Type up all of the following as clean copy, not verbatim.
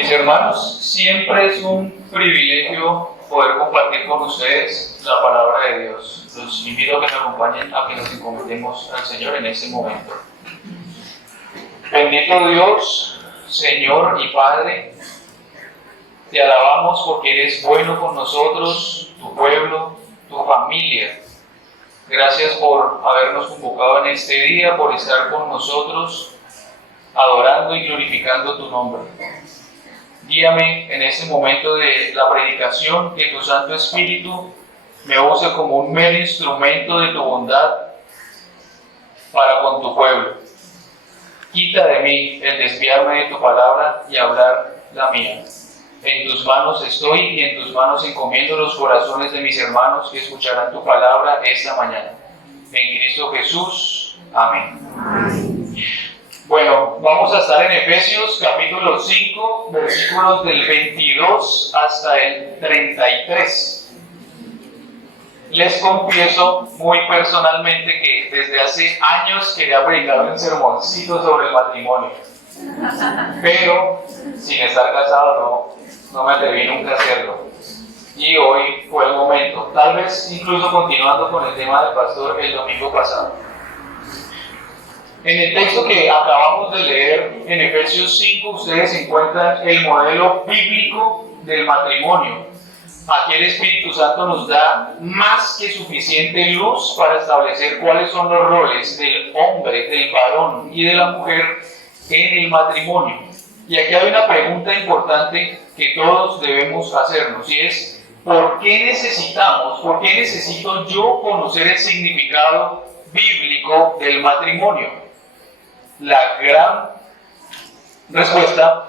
Mis hermanos, siempre es un privilegio poder compartir con ustedes la palabra de Dios. Los invito a que me acompañen a que nos encomendemos al Señor en este momento. Bendito Dios, Señor y Padre, te alabamos porque eres bueno con nosotros, tu pueblo, tu familia. Gracias por habernos convocado en este día, por estar con nosotros, adorando y glorificando tu nombre. Guíame en este momento de la predicación, que tu Santo Espíritu me use como un mero instrumento de tu bondad para con tu pueblo. Quita de mí el desviarme de tu palabra y hablar la mía. En tus manos estoy y en tus manos encomiendo los corazones de mis hermanos que escucharán tu palabra esta mañana. En Cristo Jesús. Amén. Bueno, vamos a estar en Efesios capítulo 5, versículos del 22 hasta el 33. Les confieso muy personalmente que desde hace años quería predicar un sermoncito sobre el matrimonio, pero sin estar casado no me atreví nunca a hacerlo. Y hoy fue el momento, tal vez incluso continuando con el tema del pastor el domingo pasado. En el texto que acabamos de leer, en Efesios 5, ustedes encuentran el modelo bíblico del matrimonio. Aquí el Espíritu Santo nos da más que suficiente luz para establecer cuáles son los roles del hombre, del varón y de la mujer en el matrimonio. Y aquí hay una pregunta importante que todos debemos hacernos, y es: ¿por qué necesito yo conocer el significado bíblico del matrimonio? La gran respuesta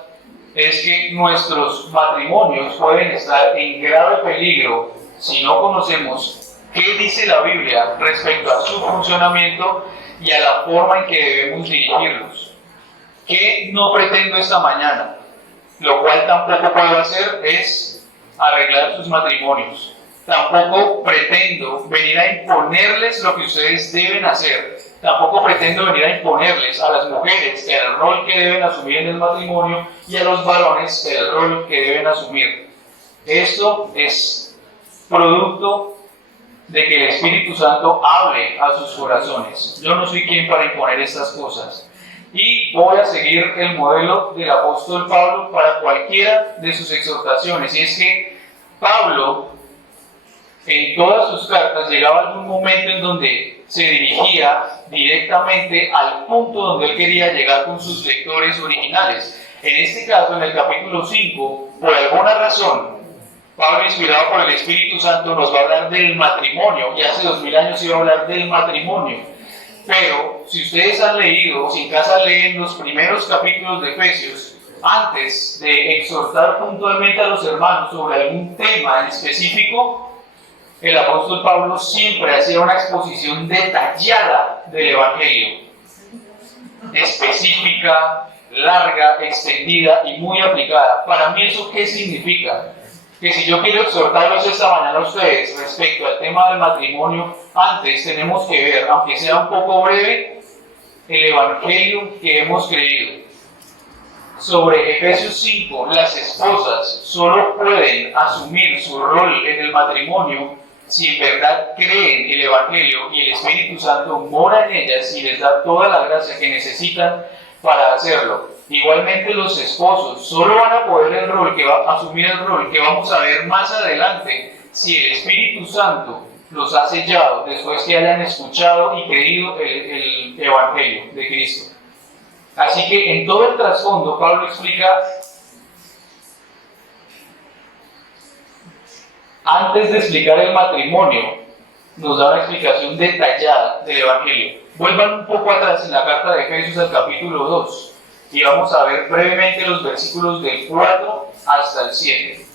es que nuestros matrimonios pueden estar en grave peligro si no conocemos qué dice la Biblia respecto a su funcionamiento y a la forma en que debemos dirigirlos. ¿Qué no pretendo esta mañana? Lo cual tampoco puedo hacer es arreglar sus matrimonios. Tampoco pretendo venir a imponerles lo que ustedes deben hacer. Tampoco pretendo venir a imponerles a las mujeres el rol que deben asumir en el matrimonio y a los varones el rol que deben asumir. Esto es producto de que el Espíritu Santo hable a sus corazones. Yo no soy quien para imponer estas cosas. Y voy a seguir el modelo del apóstol Pablo para cualquiera de sus exhortaciones. Y es que Pablo, en todas sus cartas, llegaba algún momento en donde se dirigía directamente al punto donde él quería llegar con sus lectores originales. En este caso, en el capítulo 5, por alguna razón, Pablo, inspirado por el Espíritu Santo, nos va a hablar del matrimonio. Y hace 2000 años iba a hablar del matrimonio. Pero, si ustedes han leído, si en casa leen los primeros capítulos de Efesios, antes de exhortar puntualmente a los hermanos sobre algún tema en específico, el apóstol Pablo siempre hacía una exposición detallada del Evangelio, específica, larga, extendida y muy aplicada. Para mí, ¿eso qué significa? Que si yo quiero exhortarlos esta mañana a ustedes respecto al tema del matrimonio, antes tenemos que ver, aunque sea un poco breve, el Evangelio que hemos creído. Sobre Efesios 5, las esposas solo pueden asumir su rol en el matrimonio si en verdad creen el Evangelio y el Espíritu Santo mora en ellas y les da toda la gracia que necesitan para hacerlo. Igualmente los esposos solo van a poder asumir el rol que vamos a ver más adelante si el Espíritu Santo los ha sellado después que hayan escuchado y creído el Evangelio de Cristo. Así que en todo el trasfondo Pablo explica, antes de explicar el matrimonio, nos da una explicación detallada del Evangelio. Vuelvan un poco atrás en la carta de Efesios al capítulo 2 y vamos a ver brevemente los versículos del 4 hasta el 7.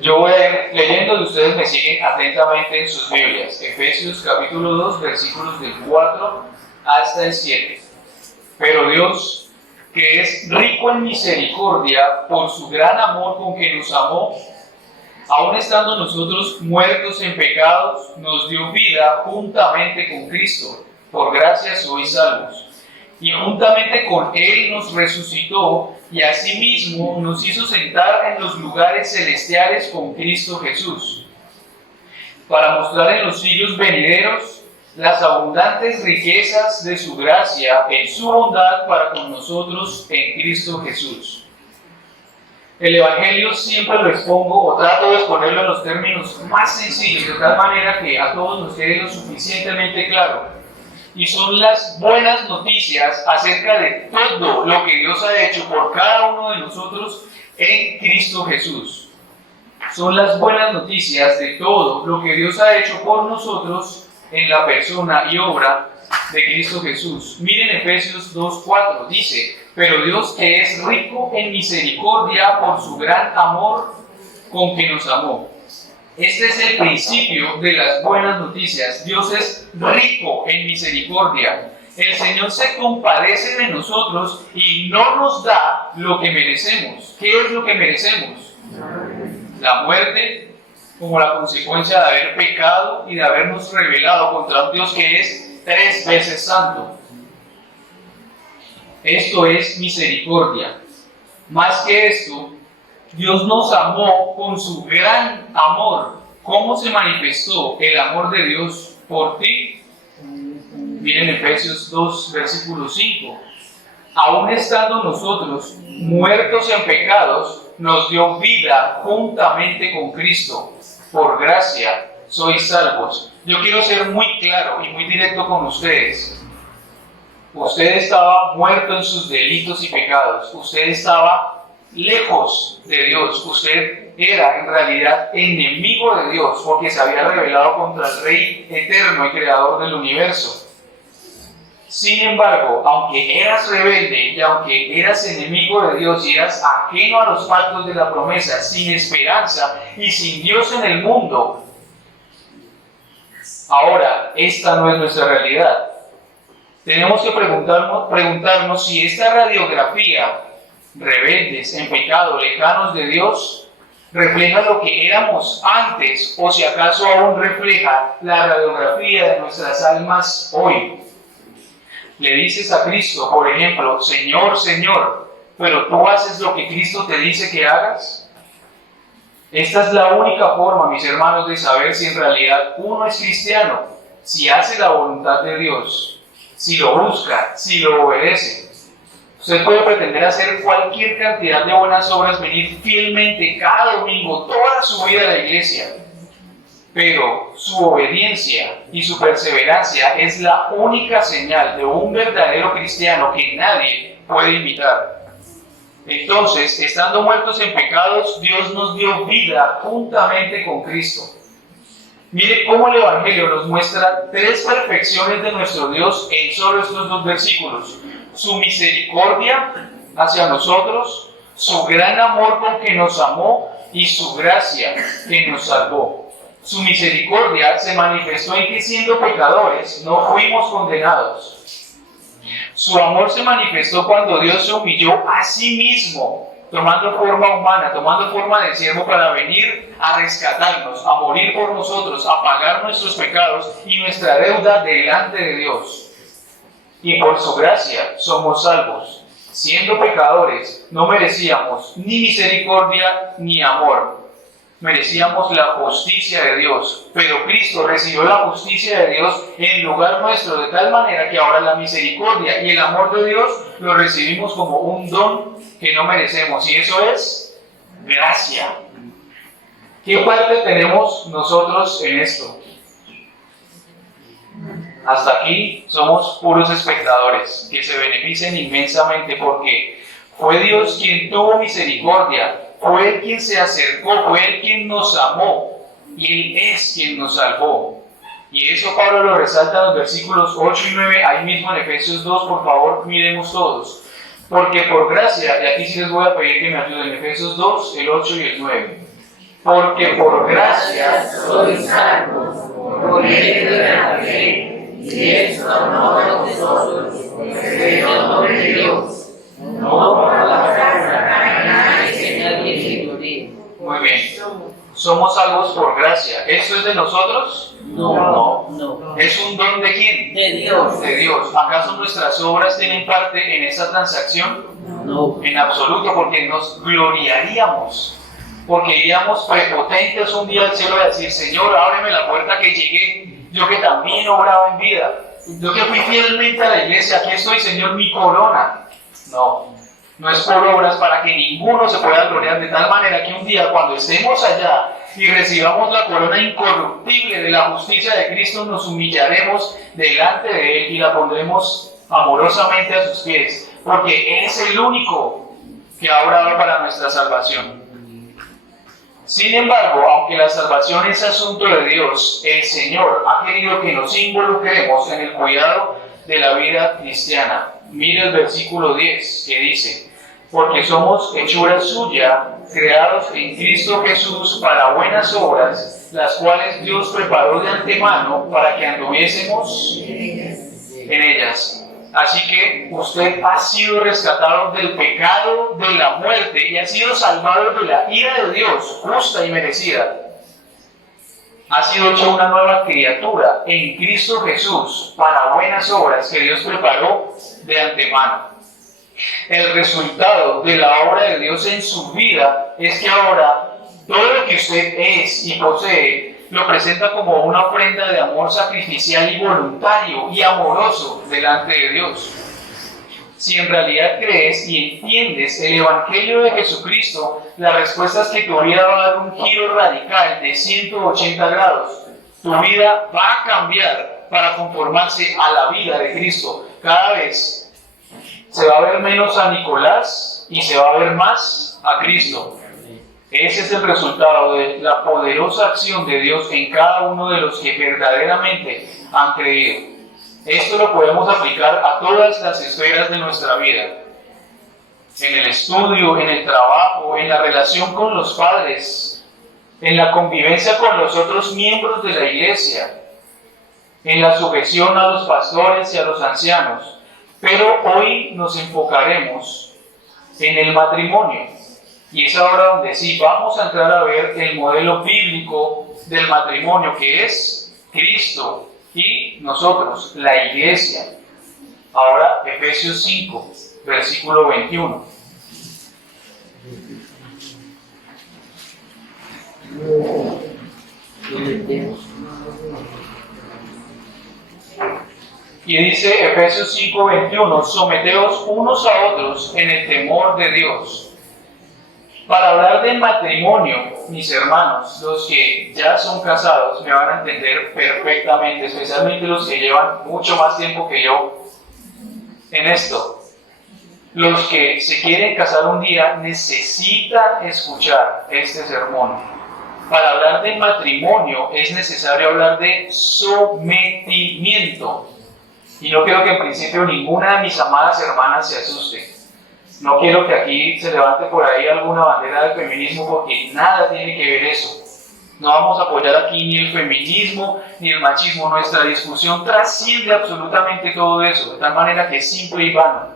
Yo voy a ir leyendo y ustedes me siguen atentamente en sus Biblias. Efesios capítulo 2, versículos del 4 hasta el 7. Pero Dios, que es rico en misericordia por su gran amor con que nos amó, aun estando nosotros muertos en pecados, nos dio vida juntamente con Cristo. Por gracia sois salvos. Y juntamente con Él nos resucitó y asimismo nos hizo sentar en los lugares celestiales con Cristo Jesús, para mostrar en los siglos venideros las abundantes riquezas de su gracia en su bondad para con nosotros en Cristo Jesús. El Evangelio siempre lo expongo o trato de exponerlo en los términos más sencillos, de tal manera que a todos nos quede lo suficientemente claro. Y son las buenas noticias acerca de todo lo que Dios ha hecho por cada uno de nosotros en Cristo Jesús. Son las buenas noticias de todo lo que Dios ha hecho por nosotros en la persona y obra de Cristo Jesús. Miren Efesios 2:4, dice: pero Dios, que es rico en misericordia por su gran amor con que nos amó. Este es el principio de las buenas noticias. Dios es rico en misericordia. El Señor se compadece de nosotros y no nos da lo que merecemos. ¿Qué es lo que merecemos? La muerte, como la consecuencia de haber pecado y de habernos rebelado contra un Dios que es 3 veces santo. Esto es misericordia. Más que esto, Dios nos amó con su gran amor. ¿Cómo se manifestó el amor de Dios por ti? Miren Efesios 2, versículo 5. Aun estando nosotros muertos en pecados, nos dio vida juntamente con Cristo. Por gracia sois salvos. Yo quiero ser muy claro y muy directo con ustedes. Usted estaba muerto en sus delitos y pecados. Usted estaba lejos de Dios. Usted era en realidad enemigo de Dios porque se había rebelado contra el Rey eterno y creador del universo. Sin embargo, aunque eras rebelde y aunque eras enemigo de Dios y eras ajeno a los pactos de la promesa, sin esperanza y sin Dios en el mundo, ahora esta no es nuestra realidad. Tenemos que preguntarnos si esta radiografía, rebeldes, en pecado, lejanos de Dios, refleja lo que éramos antes o si acaso aún refleja la radiografía de nuestras almas hoy. Le dices a Cristo, por ejemplo: Señor, Señor, pero tú haces lo que Cristo te dice que hagas. Esta es la única forma, mis hermanos, de saber si en realidad uno es cristiano, si hace la voluntad de Dios, si lo busca, si lo obedece. Usted puede pretender hacer cualquier cantidad de buenas obras, venir fielmente cada domingo, toda su vida a la iglesia, pero su obediencia y su perseverancia es la única señal de un verdadero cristiano que nadie puede imitar. Entonces, estando muertos en pecados, Dios nos dio vida juntamente con Cristo. Mire cómo el Evangelio nos muestra 3 perfecciones de nuestro Dios en solo estos 2 versículos: su misericordia hacia nosotros, su gran amor con que nos amó y su gracia que nos salvó. Su misericordia se manifestó en que, siendo pecadores, no fuimos condenados. Su amor se manifestó cuando Dios se humilló a sí mismo, tomando forma humana, tomando forma de siervo para venir a rescatarnos, a morir por nosotros, a pagar nuestros pecados y nuestra deuda delante de Dios. Y por su gracia somos salvos. Siendo pecadores, no merecíamos ni misericordia ni amor. Merecíamos la justicia de Dios, pero Cristo recibió la justicia de Dios en lugar nuestro, de tal manera que ahora la misericordia y el amor de Dios lo recibimos como un don que no merecemos, y eso es gracia. ¿Qué parte tenemos nosotros en esto? Hasta aquí somos puros espectadores que se benefician inmensamente porque fue Dios quien tuvo misericordia. Fue Él quien se acercó, fue Él quien nos amó y Él es quien nos salvó. Y eso Pablo lo resalta en los versículos 8 y 9, ahí mismo en Efesios 2, por favor, miremos todos. Porque por gracia, y aquí sí les voy a pedir que me ayuden, Efesios 2, el 8 y el 9. Porque por gracia sois salvos, por medio de la fe, y esto no de vosotros, es el don de Dios. No por la fuerza, para nada que nadie se gloríe. Muy bien. ¿Somos salvos por gracia? ¿Eso es de nosotros? No. ¿Es un don de quién? De Dios. De Dios. ¿Acaso nuestras obras tienen parte en esa transacción? No. En absoluto, porque nos gloriaríamos. Porque iríamos prepotentes un día al cielo a decir: Señor, ábreme la puerta que llegué, yo que también obraba en vida, yo que fui fielmente a la iglesia, aquí estoy, Señor, mi corona. No es por obras para que ninguno se pueda gloriar, de tal manera que un día cuando estemos allá y recibamos la corona incorruptible de la justicia de Cristo, nos humillaremos delante de Él y la pondremos amorosamente a sus pies, porque Él es el único que ha obrado para nuestra salvación. Sin embargo, aunque la salvación es asunto de Dios, el Señor ha querido que nos involucremos en el cuidado de la vida cristiana. Mire el versículo 10 que dice: porque somos hechura suya, creados en Cristo Jesús para buenas obras, las cuales Dios preparó de antemano para que anduviésemos en ellas. Así que usted ha sido rescatado del pecado, de la muerte, y ha sido salvado de la ira de Dios, justa y merecida. Ha sido hecho una nueva criatura en Cristo Jesús para buenas obras que Dios preparó de antemano. El resultado de la obra de Dios en su vida es que ahora todo lo que usted es y posee lo presenta como una ofrenda de amor sacrificial y voluntario y amoroso delante de Dios. Si en realidad crees y entiendes el Evangelio de Jesucristo, la respuesta es que tu vida va a dar un giro radical de 180 grados. Tu vida va a cambiar para conformarse a la vida de Cristo. Cada vez se va a ver menos a Nicolás y se va a ver más a Cristo. Ese es el resultado de la poderosa acción de Dios en cada uno de los que verdaderamente han creído. Esto lo podemos aplicar a todas las esferas de nuestra vida. En el estudio, en el trabajo, en la relación con los padres, en la convivencia con los otros miembros de la iglesia, en la sujeción a los pastores y a los ancianos. Pero hoy nos enfocaremos en el matrimonio. Y es ahora donde sí vamos a entrar a ver el modelo bíblico del matrimonio, que es Cristo y nosotros, la iglesia. Ahora, Efesios 5, versículo 21. Y dice Efesios 5, 21: someteos unos a otros en el temor de Dios. Para hablar del matrimonio, mis hermanos, los que ya son casados me van a entender perfectamente, especialmente los que llevan mucho más tiempo que yo en esto. Los que se quieren casar un día necesitan escuchar este sermón. Para hablar del matrimonio es necesario hablar de sometimiento. Y no quiero que en principio ninguna de mis amadas hermanas se asuste. No quiero que aquí se levante por ahí alguna bandera del feminismo, porque nada tiene que ver eso. No vamos a apoyar aquí ni el feminismo ni el machismo. Nuestra discusión trasciende absolutamente todo eso, de tal manera que es simple y vano.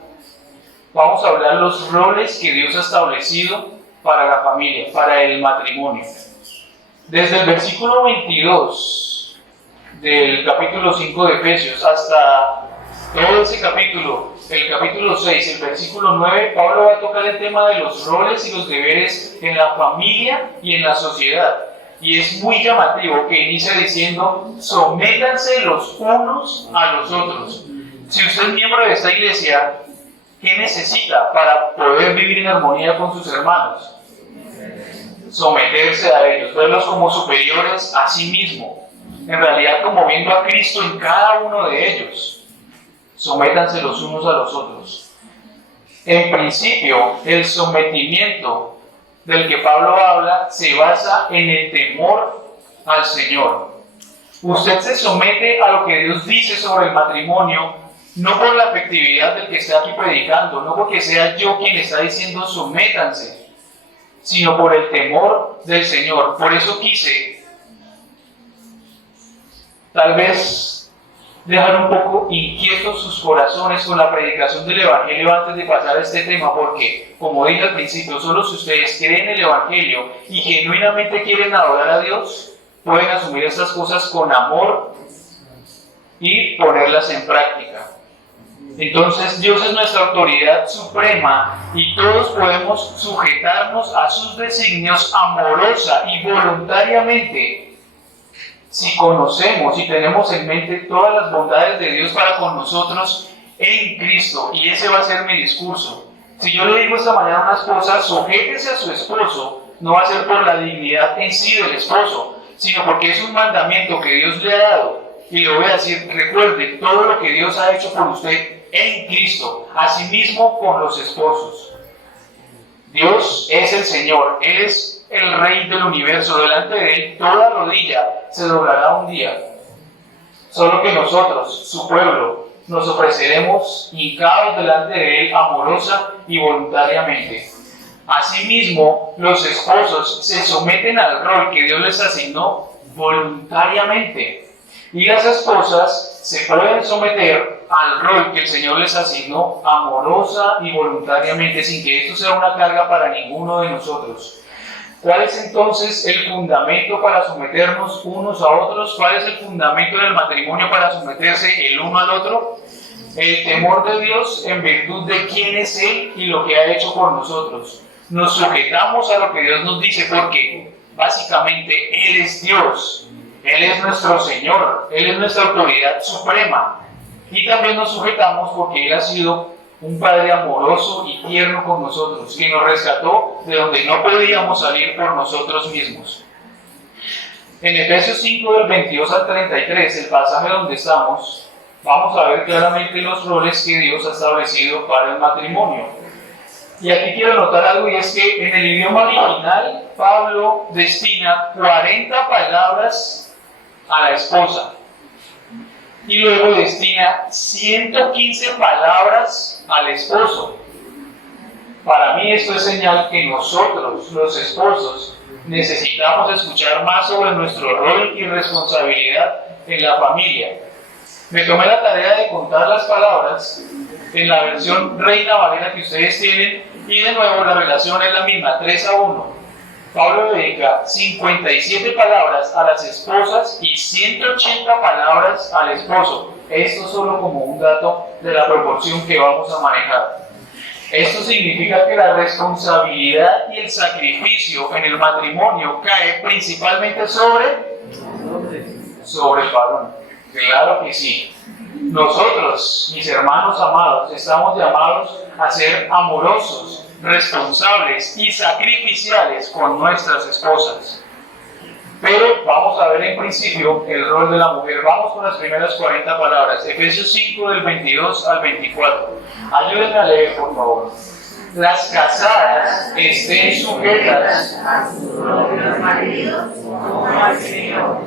Vamos a hablar de los roles que Dios ha establecido para la familia, para el matrimonio. Desde el versículo 22 del capítulo 5 de Efesios hasta todo ese capítulo, el capítulo 6, el versículo 9, Pablo va a tocar el tema de los roles y los deberes en la familia y en la sociedad. Y es muy llamativo que inicia diciendo: sométanse los unos a los otros. Si usted es miembro de esta iglesia, ¿qué necesita para poder vivir en armonía con sus hermanos? Someterse a ellos, verlos como superiores a sí mismo, en realidad como viendo a Cristo en cada uno de ellos. Sométanse los unos a los otros. En principio, el sometimiento del que Pablo habla se basa en el temor al Señor. Usted se somete a lo que Dios dice sobre el matrimonio, no por la afectividad del que está aquí predicando, no porque sea yo quien está diciendo sométanse, sino por el temor del Señor. Por eso quise, tal vez, dejar un poco inquietos sus corazones con la predicación del Evangelio antes de pasar a este tema, porque, como dije al principio, solo si ustedes creen el Evangelio y genuinamente quieren adorar a Dios, pueden asumir estas cosas con amor y ponerlas en práctica. Entonces, Dios es nuestra autoridad suprema y todos podemos sujetarnos a sus designios amorosa y voluntariamente si conocemos y tenemos en mente todas las bondades de Dios para con nosotros en Cristo. Y ese va a ser mi discurso. Si yo le digo esta mañana a una esposa, sujétese a su esposo, no va a ser por la dignidad en sí del esposo, sino porque es un mandamiento que Dios le ha dado. Y le voy a decir, recuerde todo lo que Dios ha hecho por usted en Cristo, asimismo con los esposos. Dios es el Señor, Él es el Rey del universo, delante de Él toda rodilla se doblará un día. Solo que nosotros, su pueblo, nos ofreceremos hincados delante de Él amorosa y voluntariamente. Asimismo, los esposos se someten al rol que Dios les asignó voluntariamente. Y las esposas se pueden someter al rol que el Señor les asignó amorosa y voluntariamente, sin que esto sea una carga para ninguno de nosotros. ¿Cuál es entonces el fundamento para someternos unos a otros? ¿Cuál es el fundamento del matrimonio para someterse el uno al otro? El temor de Dios en virtud de quién es Él y lo que ha hecho por nosotros. Nos sujetamos a lo que Dios nos dice porque básicamente Él es Dios. Él es nuestro Señor, Él es nuestra autoridad suprema. Y también nos sujetamos porque Él ha sido un Padre amoroso y tierno con nosotros, que nos rescató de donde no podíamos salir por nosotros mismos. En Efesios 5, del 22 al 33, el pasaje donde estamos, vamos a ver claramente los roles que Dios ha establecido para el matrimonio. Y aquí quiero notar algo, y es que en el idioma original, Pablo destina 40 palabras a la esposa y luego destina 115 palabras al esposo. Para mí esto es señal que nosotros, los esposos, necesitamos escuchar más sobre nuestro rol y responsabilidad en la familia. Me tomé la tarea de contar las palabras en la versión Reina Valera que ustedes tienen, y de nuevo la relación es la misma, 3-1. Pablo dedica 57 palabras a las esposas y 180 palabras al esposo. Esto solo como un dato de la proporción que vamos a manejar. Esto significa que la responsabilidad y el sacrificio en el matrimonio cae principalmente sobre el varón. Claro que sí. Nosotros, mis hermanos amados, estamos llamados a ser amorosos, responsables y sacrificiales con nuestras esposas. Pero vamos a ver en principio el rol de la mujer. Vamos con las primeras 40 palabras. Efesios 5, del 22 al 24. Ayúdenme a leer, por favor. Las casadas estén sujetas a sus propios maridos como al Señor,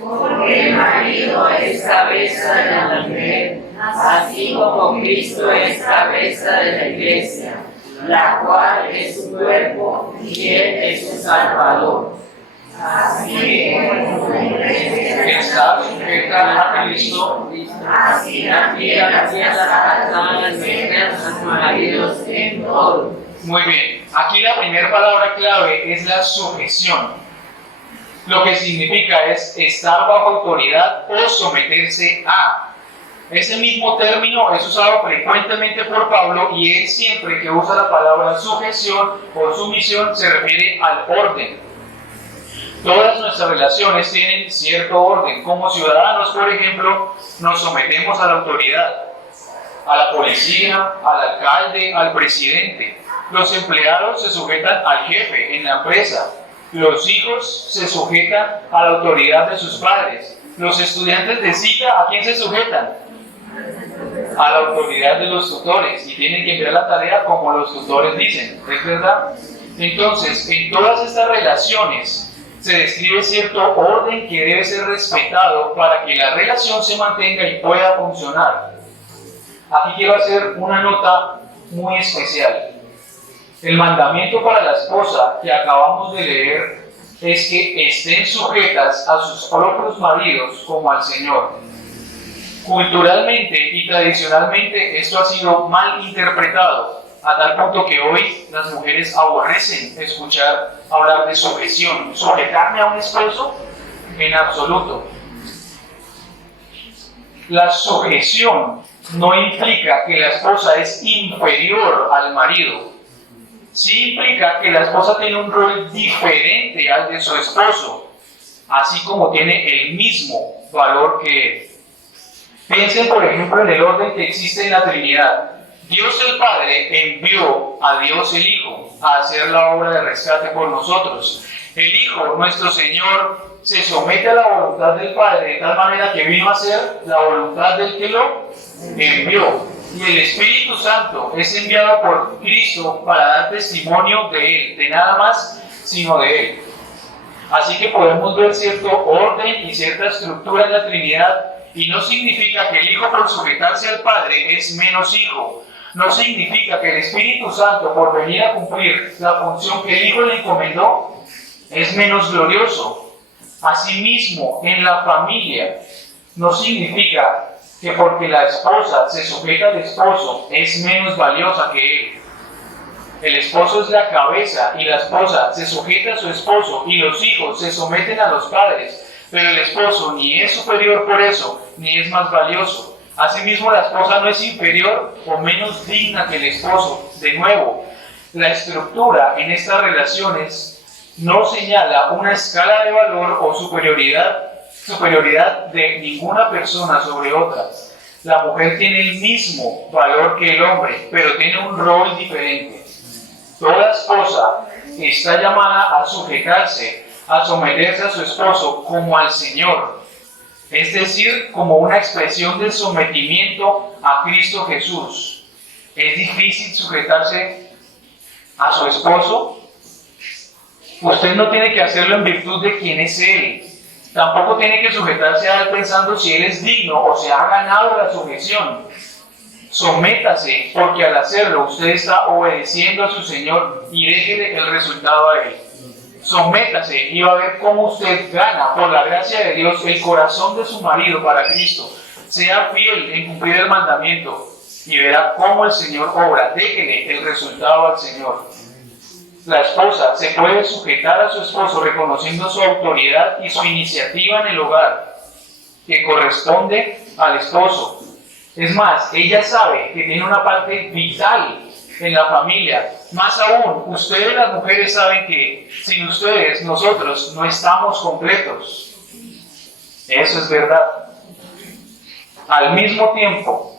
porque el marido es cabeza de la mujer, así como Cristo es cabeza de la iglesia, la cual es su cuerpo y Él es su Salvador. Así como la iglesia está sujeta a Cristo, así también las casadas estén a sus maridos en todo. Muy bien, aquí la primera palabra clave es la sujeción. Lo que significa es estar bajo autoridad o someterse a. Ese mismo término es usado frecuentemente por Pablo, y él siempre que usa la palabra sujeción o sumisión se refiere al orden. Todas nuestras relaciones tienen cierto orden. Como ciudadanos, por ejemplo, nos sometemos a la autoridad, a la policía, al alcalde, al presidente. Los empleados se sujetan al jefe en la empresa. Los hijos se sujetan a la autoridad de sus padres. Los estudiantes de cita, ¿a quién se sujetan? A la autoridad de los tutores, y tienen que enviar la tarea como los tutores dicen. ¿Es verdad? Entonces, en todas estas relaciones se describe cierto orden que debe ser respetado para que la relación se mantenga y pueda funcionar. Aquí quiero hacer una nota muy especial. El mandamiento para la esposa que acabamos de leer es que estén sujetas a sus propios maridos como al Señor. Culturalmente y tradicionalmente esto ha sido mal interpretado, a tal punto que hoy las mujeres aborrecen escuchar hablar de sujeción. ¿Sujetarme a un esposo? En absoluto. La sujeción no implica que la esposa es inferior al marido. Sí implica que la esposa tiene un rol diferente al de su esposo, así como tiene el mismo valor que él. Piensen, por ejemplo, en el orden que existe en la Trinidad. Dios el Padre envió a Dios el Hijo a hacer la obra de rescate por nosotros. El Hijo, nuestro Señor, se somete a la voluntad del Padre de tal manera que vino a ser la voluntad del que lo envió. Y el Espíritu Santo es enviado por Cristo para dar testimonio de Él, de nada más sino de Él. Así que podemos ver cierto orden y cierta estructura en la Trinidad, y no significa que el Hijo por sujetarse al Padre es menos Hijo. No significa que el Espíritu Santo por venir a cumplir la función que el Hijo le encomendó es menos glorioso. Asimismo, en la familia, no significa que porque la esposa se sujeta al esposo es menos valiosa que él. El esposo es la cabeza y la esposa se sujeta a su esposo y los hijos se someten a los padres, pero el esposo ni es superior por eso, ni es más valioso. Asimismo, la esposa no es inferior o menos digna que el esposo. De nuevo, la estructura en estas relaciones no señala una escala de valor o superioridad de ninguna persona sobre otra. La mujer tiene el mismo valor que el hombre, pero tiene un rol diferente. Toda esposa está llamada a sujetarse, a someterse a su esposo como al Señor, es decir, como una expresión de sometimiento a Cristo Jesús. ¿Es difícil sujetarse a su esposo? Usted no tiene que hacerlo en virtud de quién es Él. Tampoco tiene que sujetarse a Él pensando si Él es digno o se ha ganado la sujeción. Sométase, porque al hacerlo usted está obedeciendo a su Señor y déjele el resultado a Él. Sométase y va a ver cómo usted gana, por la gracia de Dios, el corazón de su marido para Cristo. Sea fiel en cumplir el mandamiento y verá cómo el Señor obra. Déjele el resultado al Señor. La esposa se puede sujetar a su esposo reconociendo su autoridad y su iniciativa en el hogar, que corresponde al esposo. Es más, ella sabe que tiene una parte vital en la familia. Más aún, ustedes las mujeres saben que sin ustedes, nosotros no estamos completos. Eso es verdad. Al mismo tiempo,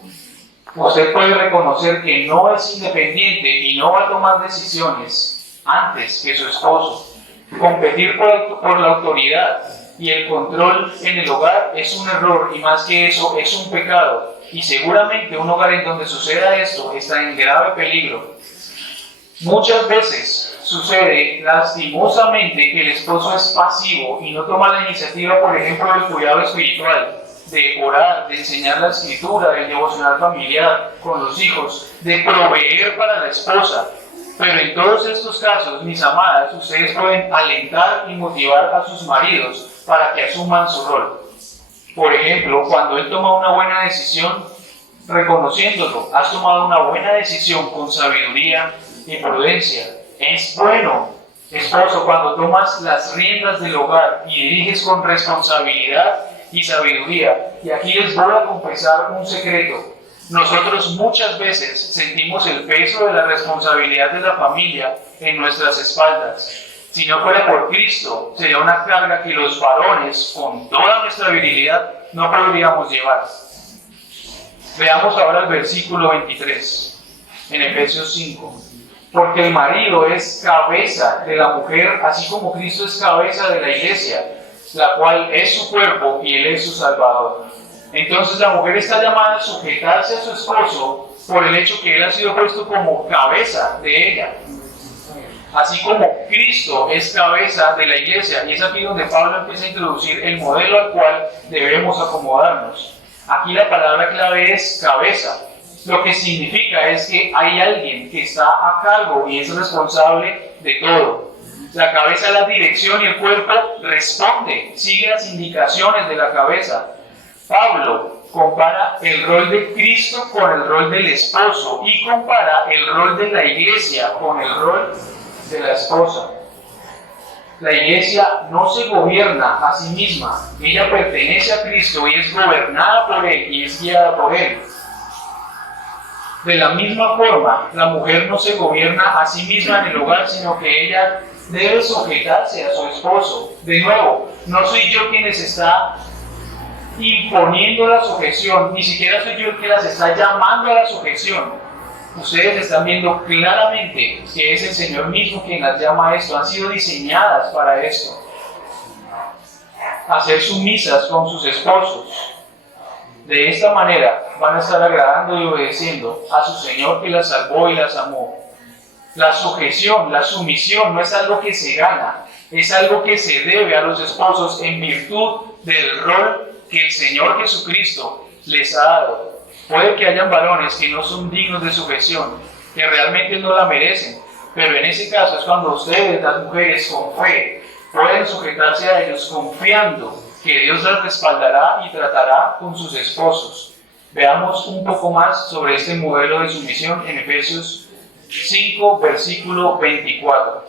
usted puede reconocer que no es independiente y no va a tomar decisiones antes que su esposo. Competir por la autoridad y el control en el hogar es un error, y más que eso, es un pecado. Y seguramente un hogar en donde suceda esto está en grave peligro. Muchas veces sucede lastimosamente que el esposo es pasivo y no toma la iniciativa, por ejemplo, del cuidado espiritual, de orar, de enseñar la escritura, del devocional familiar con los hijos, de proveer para la esposa. Pero en todos estos casos, mis amadas, ustedes pueden alentar y motivar a sus maridos para que asuman su rol. Por ejemplo, cuando él toma una buena decisión, reconociéndolo, has tomado una buena decisión con sabiduría y prudencia. Es bueno, esposo, cuando tomas las riendas del hogar y diriges con responsabilidad y sabiduría. Y aquí les voy a confesar un secreto. Nosotros muchas veces sentimos el peso de la responsabilidad de la familia en nuestras espaldas. Si no fuera por Cristo, sería una carga que los varones, con toda nuestra virilidad, no podríamos llevar. Veamos ahora el versículo 23, en Efesios 5. Porque el marido es cabeza de la mujer, así como Cristo es cabeza de la iglesia, la cual es su cuerpo y Él es su Salvador. Entonces la mujer está llamada a sujetarse a su esposo por el hecho que Él ha sido puesto como cabeza de ella. Así como Cristo es cabeza de la iglesia, y es aquí donde Pablo empieza a introducir el modelo al cual debemos acomodarnos. Aquí la palabra clave es cabeza. Lo que significa es que hay alguien que está a cargo y es responsable de todo. La cabeza es la dirección y el cuerpo responde, sigue las indicaciones de la cabeza. Pablo compara el rol de Cristo con el rol del esposo y compara el rol de la iglesia con el rol de la esposa. La iglesia no se gobierna a sí misma, ella pertenece a Cristo y es gobernada por Él y es guiada por Él. De la misma forma, la mujer no se gobierna a sí misma en el hogar, sino que ella debe sujetarse a su esposo. De nuevo, no soy yo quien les está imponiendo la sujeción, ni siquiera soy yo el que las está llamando a la sujeción. Ustedes están viendo claramente que es el Señor mismo quien las llama a esto. Han sido diseñadas para esto, a ser sumisas con sus esposos. De esta manera van a estar agradando y obedeciendo a su Señor que las salvó y las amó. La sujeción, la sumisión no es algo que se gana, es algo que se debe a los esposos en virtud del rol que el Señor Jesucristo les ha dado. Puede que hayan varones que no son dignos de sujeción, que realmente no la merecen, pero en ese caso es cuando ustedes, las mujeres, con fe, pueden sujetarse a ellos confiando que Dios las respaldará y tratará con sus esposos. Veamos un poco más sobre este modelo de sumisión en Efesios 5, versículo 24.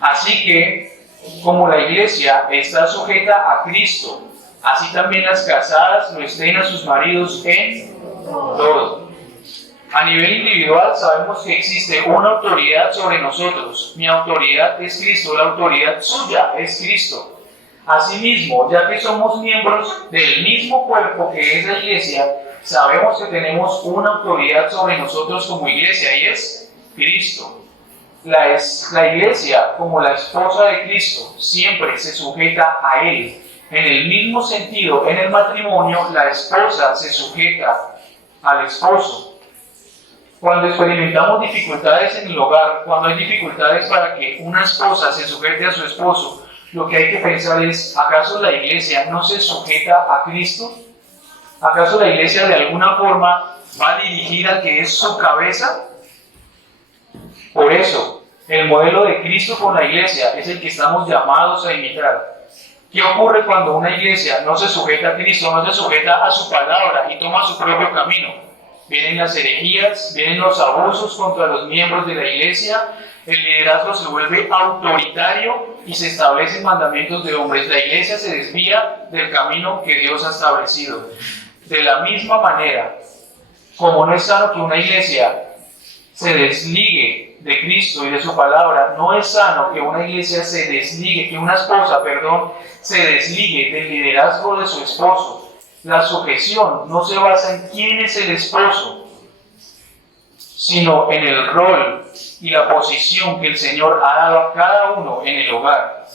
Así que, como la iglesia está sujeta a Cristo, así también las casadas lo estén a sus maridos en todo. A nivel individual sabemos que existe una autoridad sobre nosotros. Mi autoridad es Cristo, la autoridad suya es Cristo. Asimismo, ya que somos miembros del mismo cuerpo que es la iglesia, sabemos que tenemos una autoridad sobre nosotros como iglesia y es Cristo. La iglesia, como la esposa de Cristo, siempre se sujeta a Él. En el mismo sentido, en el matrimonio, la esposa se sujeta al esposo. Cuando experimentamos dificultades en el hogar, cuando hay dificultades para que una esposa se sujete a su esposo, lo que hay que pensar es, ¿acaso la iglesia no se sujeta a Cristo? ¿Acaso la iglesia de alguna forma va a dirigir al que es su cabeza? Por eso, el modelo de Cristo con la iglesia es el que estamos llamados a imitar. ¿Qué ocurre cuando una iglesia no se sujeta a Cristo, no se sujeta a su palabra y toma su propio camino? Vienen las herejías, vienen los abusos contra los miembros de la iglesia, el liderazgo se vuelve autoritario y se establecen mandamientos de hombres. La iglesia se desvía del camino que Dios ha establecido. De la misma manera, como no es sano que una iglesia se desligue de Cristo y de su palabra, no es sano que una iglesia se desligue, que una esposa, se desligue del liderazgo de su esposo. La sujeción no se basa en quién es el esposo, sino en el rol y la posición que el Señor ha dado a cada uno en el hogar.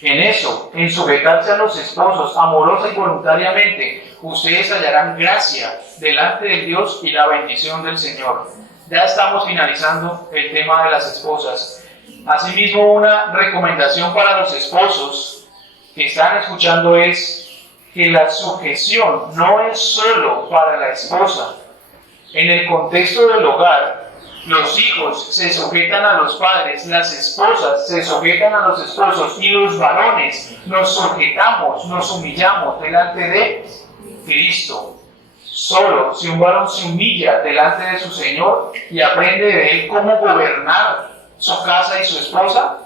En eso, en sujetarse a los esposos amorosa y voluntariamente, ustedes hallarán gracia delante de Dios y la bendición del Señor. Ya estamos finalizando el tema de las esposas. Asimismo, una recomendación para los esposos que están escuchando es que la sujeción no es solo para la esposa. En el contexto del hogar, los hijos se sujetan a los padres, las esposas se sujetan a los esposos y los varones nos sujetamos, nos humillamos delante de Cristo. Solo si un varón se humilla delante de su Señor y aprende de Él cómo gobernar su casa y su esposa,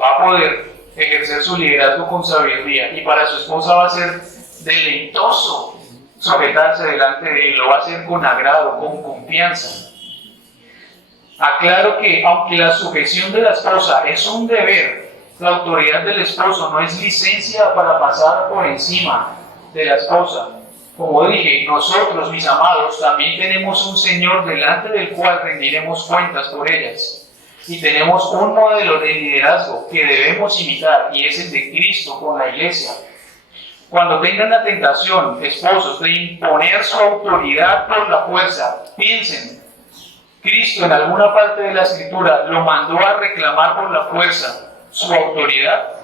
va a poder ejercer su liderazgo con sabiduría y para su esposa va a ser deleitoso sujetarse delante de Él, lo va a hacer con agrado, con confianza. Aclaro que aunque la sujeción de la esposa es un deber, la autoridad del esposo no es licencia para pasar por encima de la esposa. Como dije, nosotros, mis amados, también tenemos un Señor delante del cual rendiremos cuentas por ellas. Y tenemos un modelo de liderazgo que debemos imitar y es el de Cristo con la iglesia. Cuando tengan la tentación, esposos, de imponer su autoridad por la fuerza, piensen, Cristo en alguna parte de la Escritura lo mandó a reclamar por la fuerza su autoridad.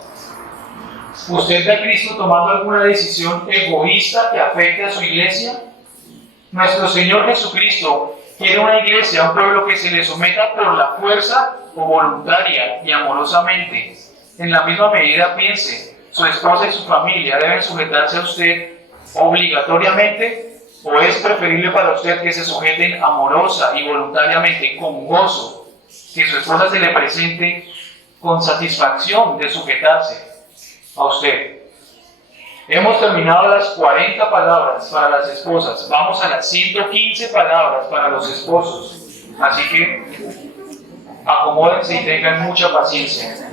¿Usted ve a Cristo tomando alguna decisión egoísta que afecte a su iglesia? Nuestro Señor Jesucristo quiere una iglesia, un pueblo que se le someta por la fuerza o voluntaria y amorosamente. En la misma medida piense, su esposa y su familia deben sujetarse a usted obligatoriamente o es preferible para usted que se sujeten amorosa y voluntariamente con gozo, que su esposa se le presente con satisfacción de sujetarse a usted? Hemos terminado las 40 palabras para las esposas, vamos a las 115 palabras para los esposos, así que acomódense y tengan mucha paciencia.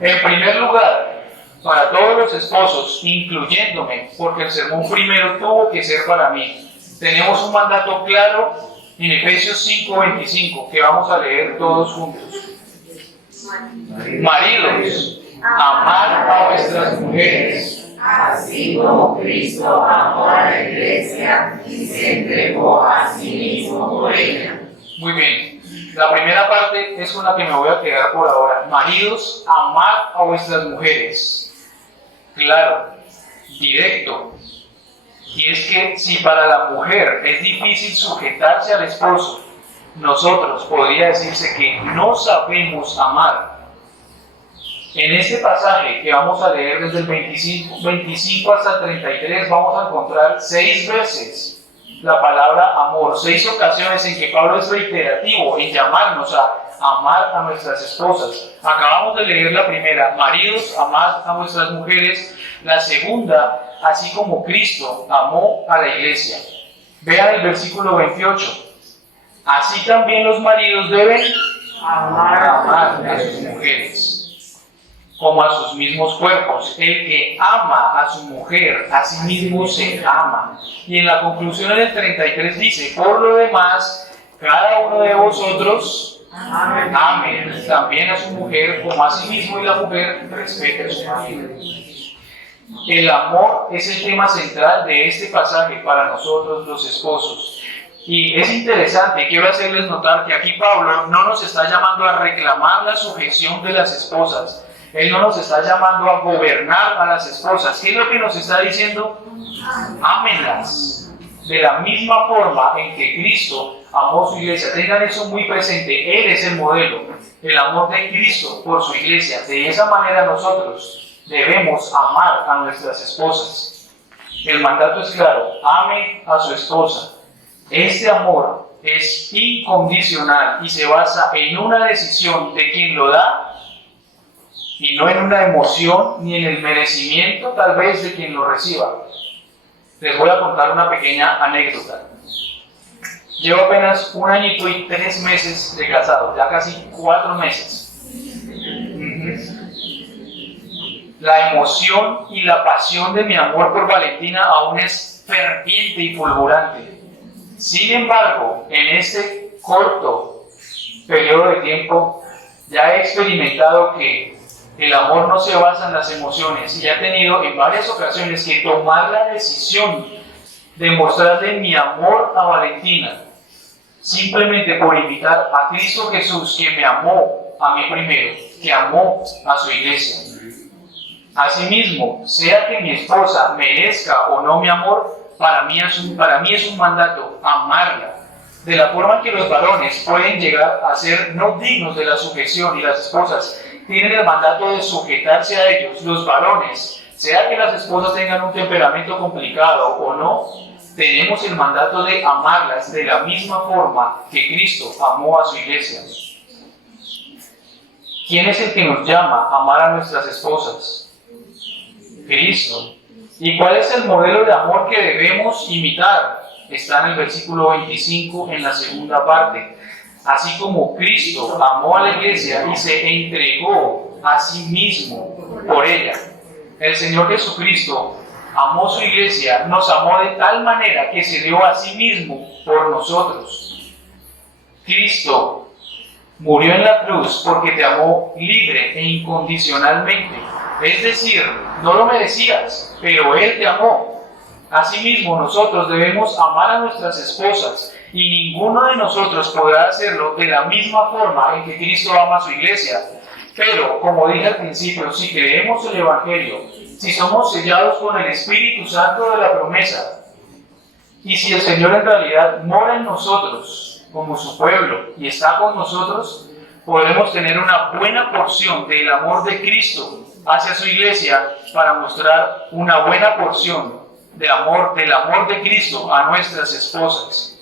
En primer lugar, para todos los esposos, incluyéndome, porque el sermón primero tuvo que ser para mí, tenemos un mandato claro en Efesios 5:25 que vamos a leer todos juntos. Maridos, amad a vuestras mujeres, así como Cristo amó a la iglesia y se entregó a sí mismo por ella. Muy bien. La primera parte es con la que me voy a quedar por ahora. Maridos, amad a vuestras mujeres. Claro, directo. Y es que si para la mujer es difícil sujetarse al esposo, nosotros podría decirse que no sabemos amar. En este pasaje que vamos a leer desde el 25 hasta el 33 vamos a encontrar 6 veces la palabra amor, 6 ocasiones en que Pablo es reiterativo en llamarnos a amar a nuestras esposas. Acabamos de leer la primera, maridos, amad a vuestras mujeres. La segunda, así como Cristo amó a la iglesia. Vean el versículo 28. Así también los maridos deben amar a sus mujeres como a sus mismos cuerpos. El que ama a su mujer, a sí mismo se ama. Y en la conclusión en el 33 dice, por lo demás, cada uno de vosotros ame también a su mujer como a sí mismo, y la mujer respete a su marido. El amor es el tema central de este pasaje para nosotros los esposos. Y es interesante, quiero hacerles notar que aquí Pablo no nos está llamando a reclamar la sujeción de las esposas. Él no nos está llamando a gobernar a las esposas. ¿Qué es lo que nos está diciendo? Ámenlas. De la misma forma en que Cristo amó su iglesia. Tengan eso muy presente. Él es el modelo. El amor de Cristo por su iglesia. De esa manera nosotros debemos amar a nuestras esposas. El mandato es claro. Ame a su esposa. Este amor es incondicional y se basa en una decisión de quien lo da y no en una emoción ni en el merecimiento tal vez de quien lo reciba. Les voy a contar una pequeña anécdota. Llevo apenas 1 añito y 3 meses de casado, ya casi 4 meses. La emoción y la pasión de mi amor por Valentina aún es ferviente y fulgurante. Sin embargo, en este corto periodo de tiempo ya he experimentado que el amor no se basa en las emociones y he tenido en varias ocasiones que tomar la decisión de mostrarle mi amor a Valentina simplemente por invitar a Cristo Jesús, que me amó a mí primero, que amó a su iglesia. Asimismo, sea que mi esposa merezca o no mi amor, para mí es un mandato amarla. De la forma que los varones pueden llegar a ser no dignos de la sujeción y las esposas tienen el mandato de sujetarse a ellos, los varones, sea que las esposas tengan un temperamento complicado o no, tenemos el mandato de amarlas de la misma forma que Cristo amó a su iglesia. ¿Quién es el que nos llama a amar a nuestras esposas? Cristo. ¿Y cuál es el modelo de amor que debemos imitar? Está en el versículo 25 en la segunda parte. Así como Cristo amó a la iglesia y se entregó a sí mismo por ella. El Señor Jesucristo amó su iglesia, nos amó de tal manera que se dio a sí mismo por nosotros. Cristo murió en la cruz porque te amó libre e incondicionalmente. Es decir, no lo merecías, pero Él te amó. Asimismo, nosotros debemos amar a nuestras esposas y ninguno de nosotros podrá hacerlo de la misma forma en que Cristo ama a su iglesia. Pero, como dije al principio, si creemos el Evangelio, si somos sellados con el Espíritu Santo de la promesa, y si el Señor en realidad mora en nosotros como su pueblo y está con nosotros, podremos tener una buena porción del amor de Cristo hacia su iglesia para mostrar una buena porción del amor de Cristo a nuestras esposas.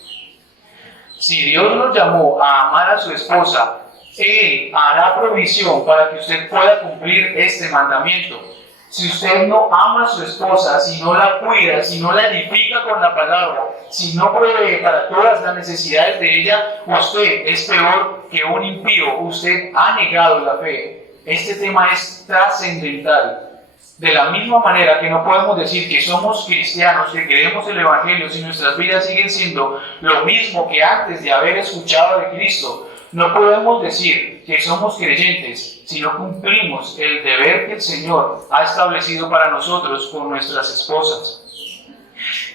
Si Dios nos llamó a amar a su esposa, Él hará provisión para que usted pueda cumplir este mandamiento. Si usted no ama a su esposa, si no la cuida, si no la edifica con la palabra, si no provee para todas las necesidades de ella, usted es peor que un impío. Usted ha negado la fe. Este tema es trascendental. De la misma manera que no podemos decir que somos cristianos, que creemos el Evangelio, si nuestras vidas siguen siendo lo mismo que antes de haber escuchado de Cristo, no podemos decir que somos creyentes si no cumplimos el deber que el Señor ha establecido para nosotros con nuestras esposas.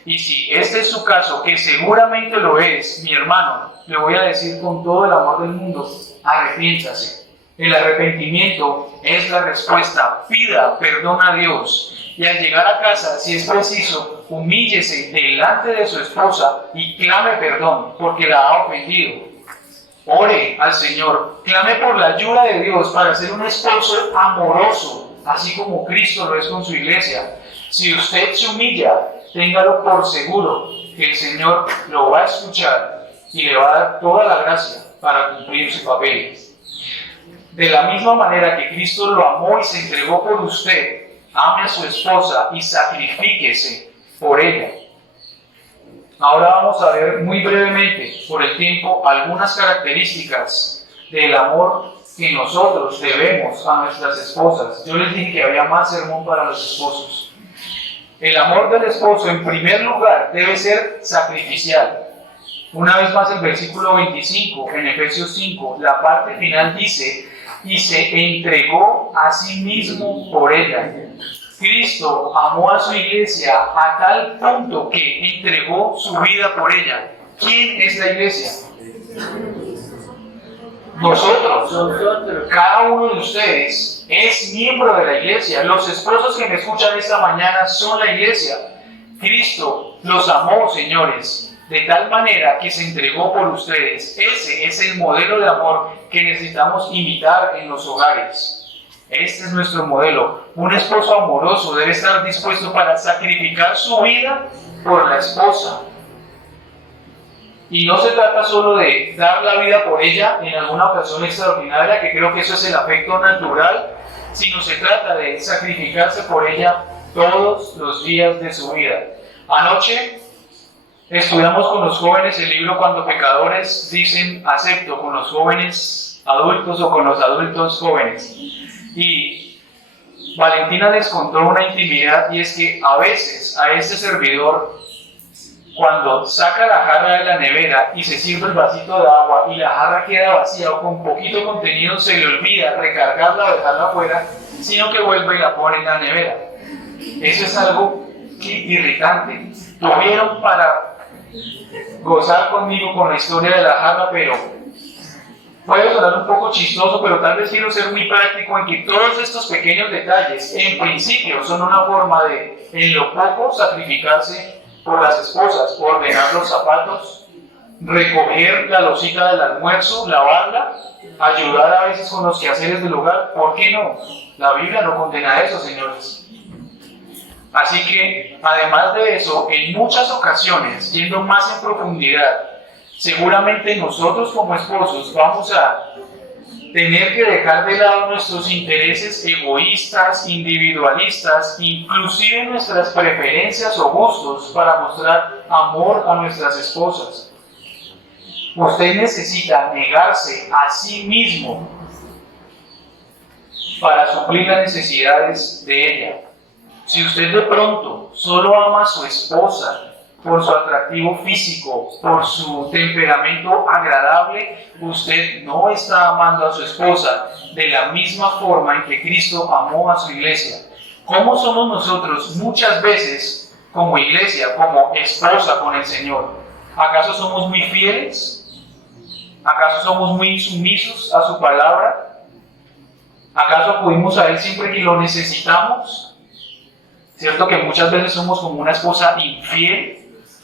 Y si este es su caso, que seguramente lo es, mi hermano, le voy a decir con todo el amor del mundo, arrepiéntase. El arrepentimiento es la respuesta. Pida perdón a Dios. Y al llegar a casa, si es preciso, humíllese delante de su esposa y clame perdón porque la ha ofendido. Ore al Señor, clame por la ayuda de Dios para ser un esposo amoroso, así como Cristo lo es con su iglesia. Si usted se humilla, téngalo por seguro que el Señor lo va a escuchar y le va a dar toda la gracia para cumplir su papel. De la misma manera que Cristo lo amó y se entregó por usted, ame a su esposa y sacrifíquese por ella. Ahora vamos a ver muy brevemente, por el tiempo, algunas características del amor que nosotros debemos a nuestras esposas. Yo les dije que había más sermón para los esposos. El amor del esposo, en primer lugar, debe ser sacrificial. Una vez más, el versículo 25, en Efesios 5, la parte final dice, y se entregó a sí mismo por ella. Cristo amó a su iglesia a tal punto que entregó su vida por ella. ¿Quién es la iglesia? Nosotros. Cada uno de ustedes es miembro de la iglesia. Los esposos que me escuchan esta mañana son la iglesia. Cristo los amó, señores, de tal manera que se entregó por ustedes. Ese es el modelo de amor que necesitamos imitar en los hogares. Este es nuestro modelo. Un esposo amoroso debe estar dispuesto para sacrificar su vida por la esposa. Y no se trata solo de dar la vida por ella en alguna ocasión extraordinaria, que creo que eso es el afecto natural, sino se trata de sacrificarse por ella todos los días de su vida. Anoche estudiamos con los jóvenes el libro Cuando pecadores dicen acepto, con los jóvenes adultos o con los adultos jóvenes. Y Valentina les contó una intimidad, y es que a veces a este servidor, cuando saca la jarra de la nevera y se sirve el vasito de agua y la jarra queda vacía o con poquito contenido, se le olvida recargarla o dejarla afuera, sino que vuelve y la pone en la nevera. Eso es algo irritante. Tuvieron para gozar conmigo con la historia de la jarra, pero puede sonar un poco chistoso, pero tal vez quiero ser muy práctico en que todos estos pequeños detalles, en principio, son una forma de, en lo poco, sacrificarse por las esposas, ordenar los zapatos, recoger la losita del almuerzo, lavarla, ayudar a veces con los quehaceres del hogar. ¿Por qué no? La Biblia no condena eso, señores. Así que, además de eso, en muchas ocasiones, yendo más en profundidad, seguramente nosotros como esposos vamos a tener que dejar de lado nuestros intereses egoístas, individualistas, inclusive nuestras preferencias o gustos para mostrar amor a nuestras esposas. Usted necesita negarse a sí mismo para suplir las necesidades de ella. Si usted de pronto solo ama a su esposa por su atractivo físico, por su temperamento agradable, usted no está amando a su esposa de la misma forma en que Cristo amó a su iglesia. ¿Cómo somos nosotros muchas veces como iglesia, como esposa con el Señor? ¿Acaso somos muy fieles? ¿Acaso somos muy sumisos a su palabra? ¿Acaso acudimos a Él siempre que lo necesitamos? ¿Cierto que muchas veces somos como una esposa infiel?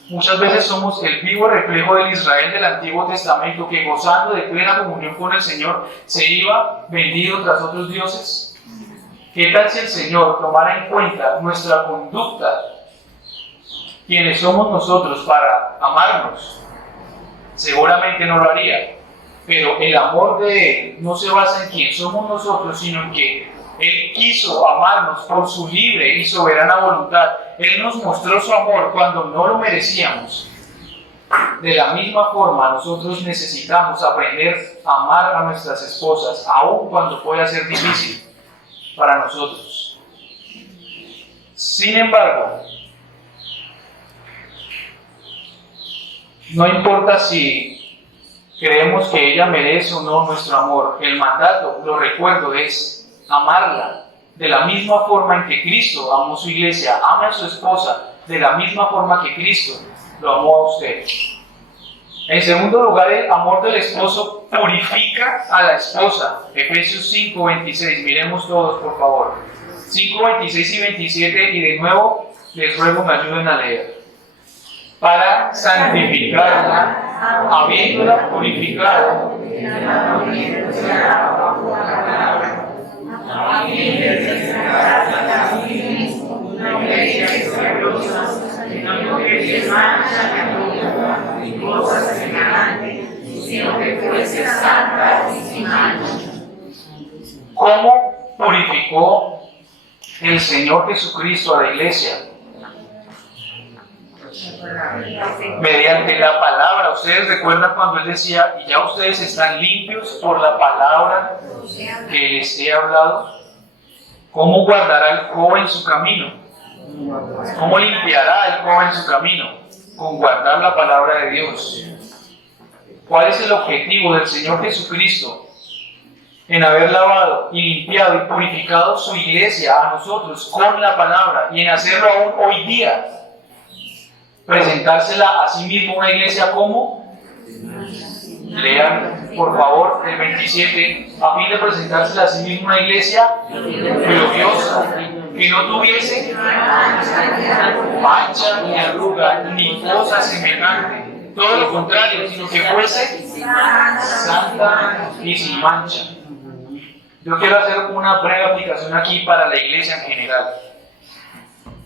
Muchas veces somos el vivo reflejo del Israel del Antiguo Testamento que, gozando de plena comunión con el Señor, se iba vendido tras otros dioses. ¿Qué tal si el Señor tomara en cuenta nuestra conducta quienes somos nosotros para amarnos? Seguramente no lo haría. Pero el amor de Él no se basa en quién somos nosotros, sino en que Él quiso amarnos por su libre y soberana voluntad. Él nos mostró su amor cuando no lo merecíamos. De la misma forma, nosotros necesitamos aprender a amar a nuestras esposas, aun cuando pueda ser difícil para nosotros. Sin embargo, no importa si creemos que ella merece o no nuestro amor, el mandato, lo recuerdo, es amarla de la misma forma en que Cristo amó a su iglesia. Ame a su esposa de la misma forma que Cristo lo amó a usted. En segundo lugar, el amor del esposo purifica a la esposa. Efesios 5:26, miremos todos por favor. 5:26 y 27, y de nuevo les ruego me ayuden a leer. Para santificarla, habiéndola purificado, ¿cómo purificó el Señor Jesucristo a la iglesia? Mediante la palabra. Ustedes recuerdan cuando Él decía, y ya ustedes están limpios por la palabra que les he hablado. ¿Cómo guardará el joven su camino? ¿Cómo limpiará el joven su camino? Con guardar la palabra de Dios. ¿Cuál es el objetivo del Señor Jesucristo en haber lavado y limpiado y purificado su iglesia a nosotros con la palabra, y en hacerlo aún hoy día? Presentársela a sí mismo una iglesia como, lean por favor el 27, a fin de presentársela a sí mismo una iglesia gloriosa, que no tuviese mancha ni arruga ni cosa semejante, todo lo contrario, sino que fuese santa y sin mancha. Yo quiero hacer una breve aplicación aquí para la iglesia en general.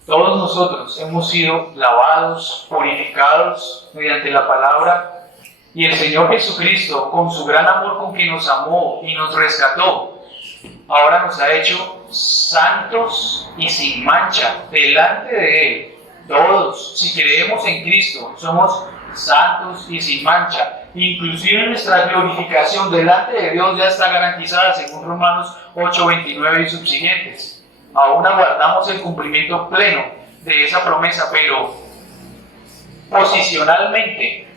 Todos nosotros hemos sido lavados, purificados mediante la palabra, y el Señor Jesucristo, con su gran amor con que nos amó y nos rescató, ahora nos ha hecho santos y sin mancha delante de Él. Todos, si creemos en Cristo, somos santos y sin mancha. Inclusive nuestra glorificación delante de Dios ya está garantizada según Romanos 8:29 y subsiguientes. Aún aguardamos el cumplimiento pleno de esa promesa, pero posicionalmente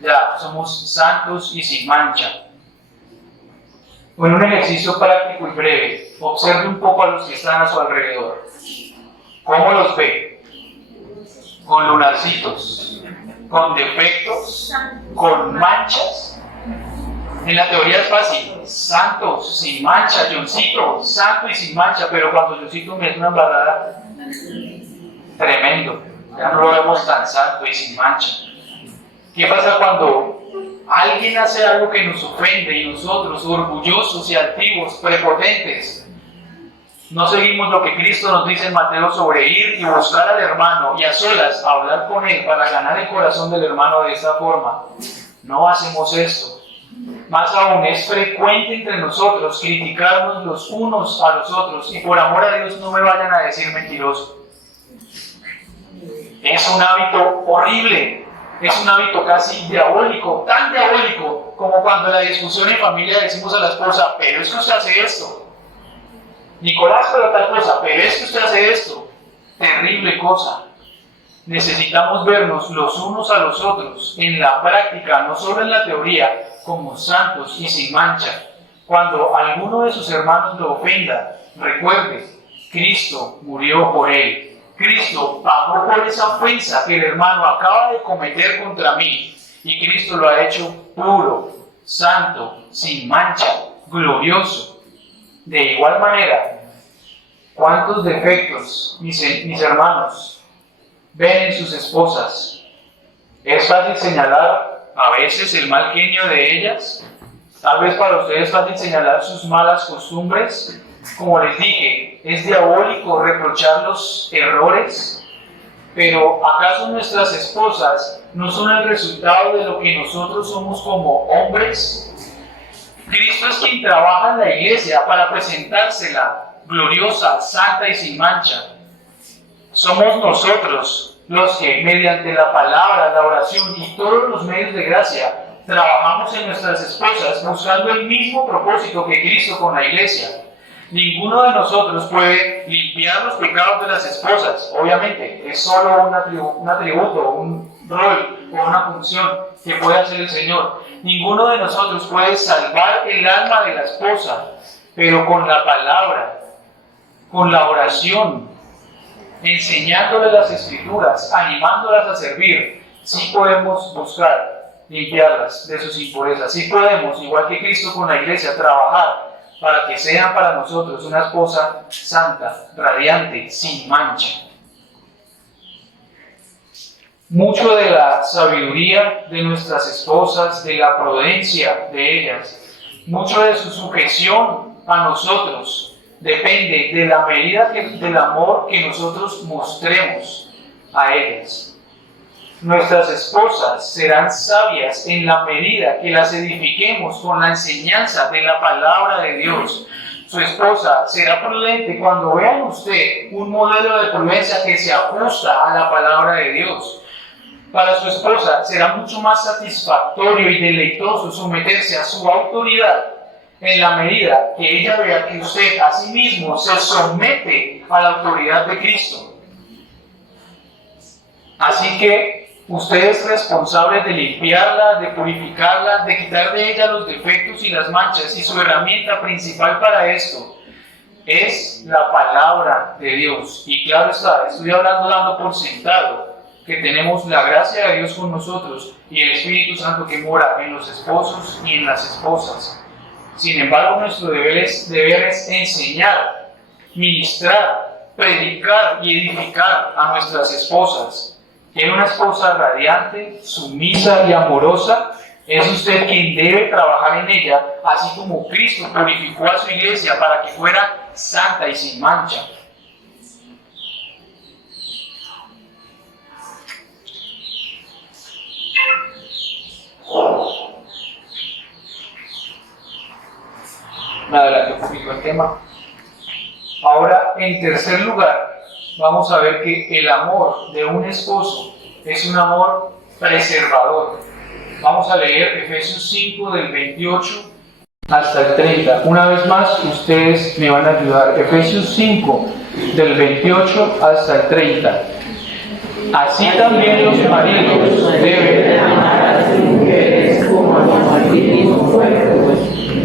ya somos santos y sin mancha. En un ejercicio práctico y breve, observe un poco a los que están a su alrededor. ¿Cómo los ve? ¿Con lunarcitos? ¿Con defectos? ¿Con manchas? En la teoría es fácil, santos, sin mancha, Johncito, santo y sin mancha, pero cuando Johncito me hace una embarrada, tremendo, ya no lo vemos tan santo y sin mancha. ¿Qué pasa cuando alguien hace algo que nos ofende y nosotros, orgullosos y altivos, prepotentes, no seguimos lo que Cristo nos dice en Mateo sobre ir y buscar al hermano y a solas hablar con él para ganar el corazón del hermano de esta forma? No hacemos esto. Más aún, es frecuente entre nosotros criticarnos los unos a los otros, y por amor a Dios no me vayan a decir mentiroso. Es un hábito horrible, es un hábito casi diabólico, tan diabólico como cuando en la discusión en familia decimos a la esposa, pero es que usted hace esto. Nicolás, pero tal cosa, pero es que usted hace esto. Terrible cosa. Necesitamos vernos los unos a los otros en la práctica, no solo en la teoría, como santos y sin mancha. Cuando alguno de sus hermanos lo ofenda, recuerde, Cristo murió por él. Cristo pagó por esa ofensa que el hermano acaba de cometer contra mí, y Cristo lo ha hecho puro, santo, sin mancha, glorioso. De igual manera, ¿cuántos defectos mis hermanos ven en sus esposas? Es fácil señalar a veces el mal genio de ellas. Tal vez para ustedes es fácil señalar sus malas costumbres. Como les dije, es diabólico reprochar los errores pero ¿acaso nuestras esposas no son el resultado de lo que nosotros somos como hombres? Cristo es quien trabaja en la iglesia para presentársela gloriosa, santa y sin mancha. Somos nosotros los que, mediante la palabra, la oración y todos los medios de gracia, trabajamos en nuestras esposas buscando el mismo propósito que Cristo con la iglesia. Ninguno de nosotros puede limpiar los pecados de las esposas, obviamente, es solo un atributo, un rol o una función que puede hacer el Señor. Ninguno de nosotros puede salvar el alma de la esposa, pero con la palabra, con la oración, enseñándole las Escrituras, animándolas a servir, sí podemos buscar limpiarlas de sus impurezas. Sí podemos, igual que Cristo con la iglesia, trabajar para que sean para nosotros una esposa santa, radiante, sin mancha. Mucho de la sabiduría de nuestras esposas, de la prudencia de ellas, mucho de su sujeción a nosotros, depende de la medida del amor que nosotros mostremos a ellas. Nuestras esposas serán sabias en la medida que las edifiquemos con la enseñanza de la palabra de Dios. Su esposa será prudente cuando vea en usted un modelo de prudencia que se ajusta a la palabra de Dios. Para su esposa será mucho más satisfactorio y deleitoso someterse a su autoridad en la medida que ella vea que usted a sí mismo se somete a la autoridad de Cristo. Así que usted es responsable de limpiarla, de purificarla, de quitar de ella los defectos y las manchas, y su herramienta principal para esto es la palabra de Dios. Y claro está, estoy hablando dando por sentado que tenemos la gracia de Dios con nosotros y el Espíritu Santo que mora en los esposos y en las esposas. Sin embargo, nuestro deber es enseñar, ministrar, predicar y edificar a nuestras esposas. ¿Quiere una esposa radiante, sumisa y amorosa? Es usted quien debe trabajar en ella, así como Cristo purificó a su iglesia para que fuera santa y sin mancha. Me adelanté un poquito el tema. Ahora, en tercer lugar, vamos a ver que el amor de un esposo es un amor preservador. Vamos a leer Efesios 5 del 28 hasta el 30. Una vez más, ustedes me van a ayudar. Efesios 5 del 28 hasta el 30. Así también los maridos deben amar a sus mujeres como a sí mismo fuego.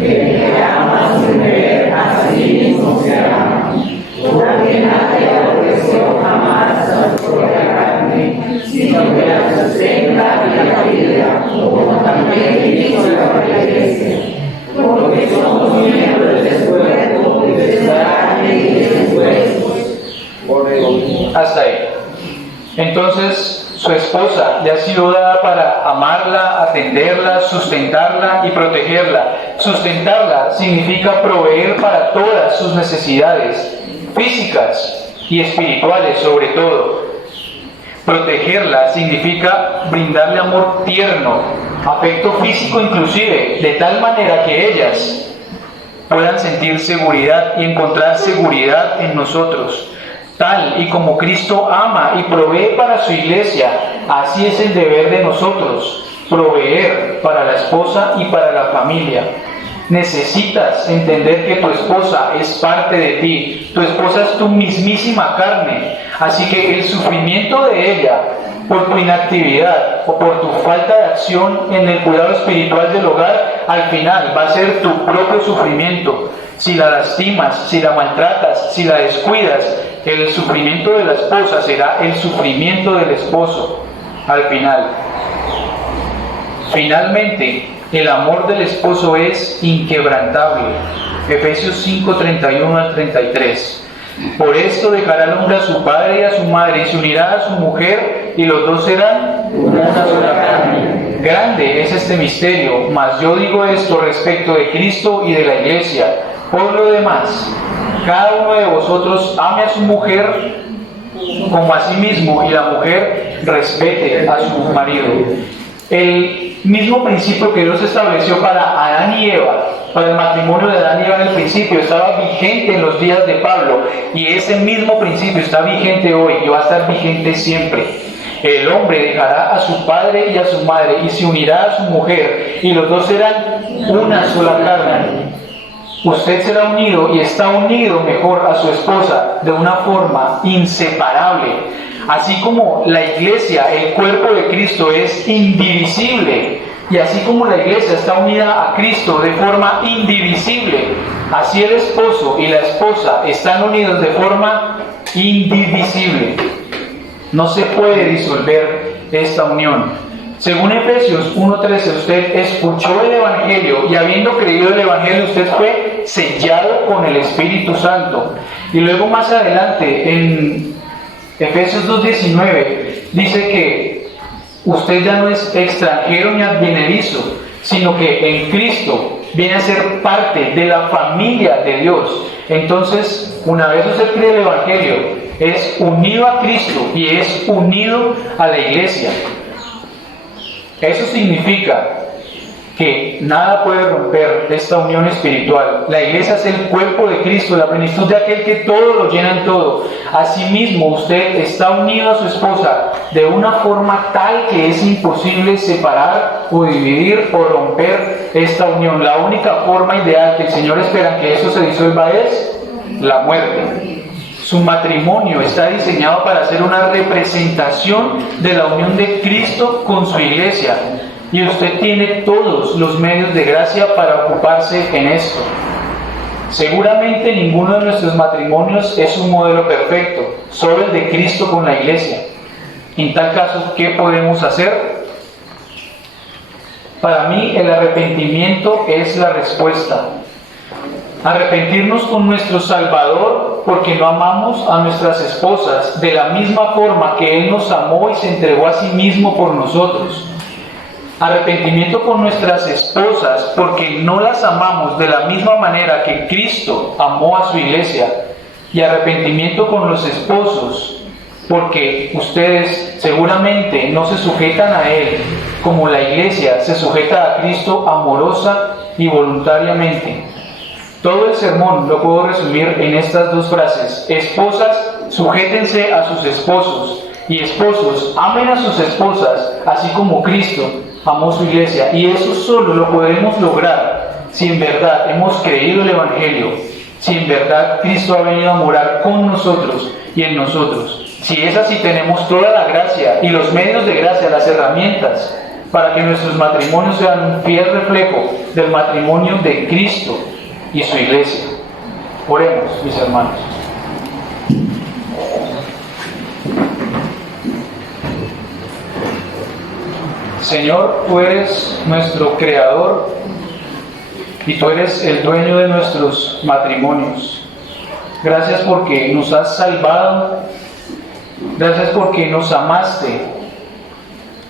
El que ama a su mujer, a sí mismo se ama. Porque nadie aborreció jamás a su propia carne, sino que la sustenta y la cuida, como también Cristo la iglesia. Porque somos miembros de su cuerpo, de su carne y de sus huesos. Hasta ahí. Entonces, su esposa le ha sido dada para amarla, atenderla, sustentarla y protegerla. Sustentarla significa proveer para todas sus necesidades, físicas y espirituales sobre todo. Protegerla significa brindarle amor tierno, afecto físico inclusive, de tal manera que ellas puedan sentir seguridad y encontrar seguridad en nosotros. Tal y como Cristo ama y provee para su iglesia, así es el deber de nosotros, proveer para la esposa y para la familia. Necesitas entender que tu esposa es parte de ti, tu esposa es tu mismísima carne, así que el sufrimiento de ella por tu inactividad o por tu falta de acción en el cuidado espiritual del hogar, al final va a ser tu propio sufrimiento. Si la lastimas, si la maltratas, si la descuidas, el sufrimiento de la esposa será el sufrimiento del esposo al final. Finalmente, el amor del esposo es inquebrantable. Efesios 5, 31 al 33. Por esto dejará el hombre a su padre y a su madre, y se unirá a su mujer, y los dos serán una sola carne. Grande es este misterio, mas yo digo esto respecto de Cristo y de la iglesia. Por lo demás, cada uno de vosotros ame a su mujer como asimismo y la mujer respete a su marido. El mismo principio que Dios estableció para Adán y Eva, para el matrimonio de Adán y Eva en el principio, estaba vigente en los días de Pablo, y ese mismo principio está vigente hoy y va a estar vigente siempre. El hombre dejará a su padre y a su madre y se unirá a su mujer, y los dos serán una sola carne. Usted será unido y está unido mejor a su esposa de una forma inseparable. Así como la iglesia, el cuerpo de Cristo, es indivisible, y así como la iglesia está unida a Cristo de forma indivisible, así el esposo y la esposa están unidos de forma indivisible. No se puede disolver esta unión. Según Efesios 1:13, usted escuchó el Evangelio y habiendo creído el Evangelio, usted fue sellado con el Espíritu Santo. Y luego más adelante, en Efesios 2:19, dice que usted ya no es extranjero ni advenedizo, sino que en Cristo viene a ser parte de la familia de Dios. Entonces, una vez usted cree el Evangelio, es unido a Cristo y es unido a la iglesia. Eso significa que nada puede romper esta unión espiritual. La iglesia es el cuerpo de Cristo, la plenitud de aquel que todo lo llena en todo. Asimismo, usted está unido a su esposa de una forma tal que es imposible separar o dividir o romper esta unión. La única forma ideal que el Señor espera que eso se disuelva es la muerte. Su matrimonio está diseñado para ser una representación de la unión de Cristo con su iglesia. Y usted tiene todos los medios de gracia para ocuparse en esto. Seguramente ninguno de nuestros matrimonios es un modelo perfecto, solo el de Cristo con la iglesia. En tal caso, ¿qué podemos hacer? Para mí, el arrepentimiento es la respuesta. Arrepentirnos con nuestro Salvador porque no amamos a nuestras esposas de la misma forma que Él nos amó y se entregó a sí mismo por nosotros. Arrepentimiento con nuestras esposas porque no las amamos de la misma manera que Cristo amó a su iglesia. Y arrepentimiento con los esposos porque ustedes seguramente no se sujetan a Él como la iglesia se sujeta a Cristo amorosa y voluntariamente. Todo el sermón lo puedo resumir en estas dos frases. Esposas, sujétense a sus esposos. Y esposos, amen a sus esposas, así como Cristo amó su iglesia. Y eso solo lo podremos lograr si en verdad hemos creído el Evangelio, si en verdad Cristo ha venido a morar con nosotros y en nosotros. Si es así, tenemos toda la gracia y los medios de gracia, las herramientas, para que nuestros matrimonios sean un fiel reflejo del matrimonio de Cristo y su iglesia. Oremos, mis hermanos. Señor, tú eres nuestro creador y tú eres el dueño de nuestros matrimonios. Gracias porque nos has salvado, gracias porque nos amaste,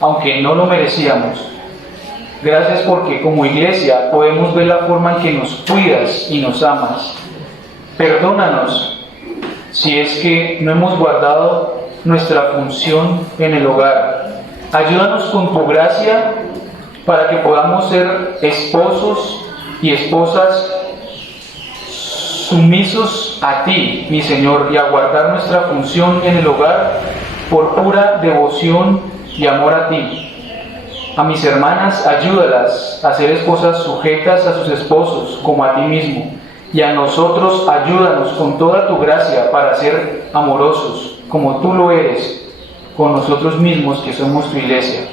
aunque no lo merecíamos. Gracias porque como iglesia podemos ver la forma en que nos cuidas y nos amas. Perdónanos si es que no hemos guardado nuestra función en el hogar. Ayúdanos con tu gracia para que podamos ser esposos y esposas sumisos a ti, mi Señor, y a guardar nuestra función en el hogar por pura devoción y amor a ti. A mis hermanas, ayúdalas a ser esposas sujetas a sus esposos como a ti mismo. Y a nosotros, ayúdanos con toda tu gracia para ser amorosos, como tú lo eres, con nosotros mismos que somos tu iglesia.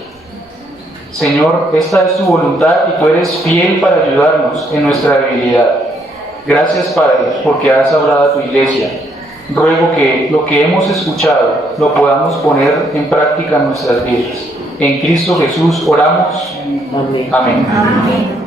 Señor, esta es tu voluntad y tú eres fiel para ayudarnos en nuestra debilidad. Gracias, Padre, porque has hablado a tu iglesia. Ruego que lo que hemos escuchado lo podamos poner en práctica en nuestras vidas. En Cristo Jesús oramos. Amén. Amén.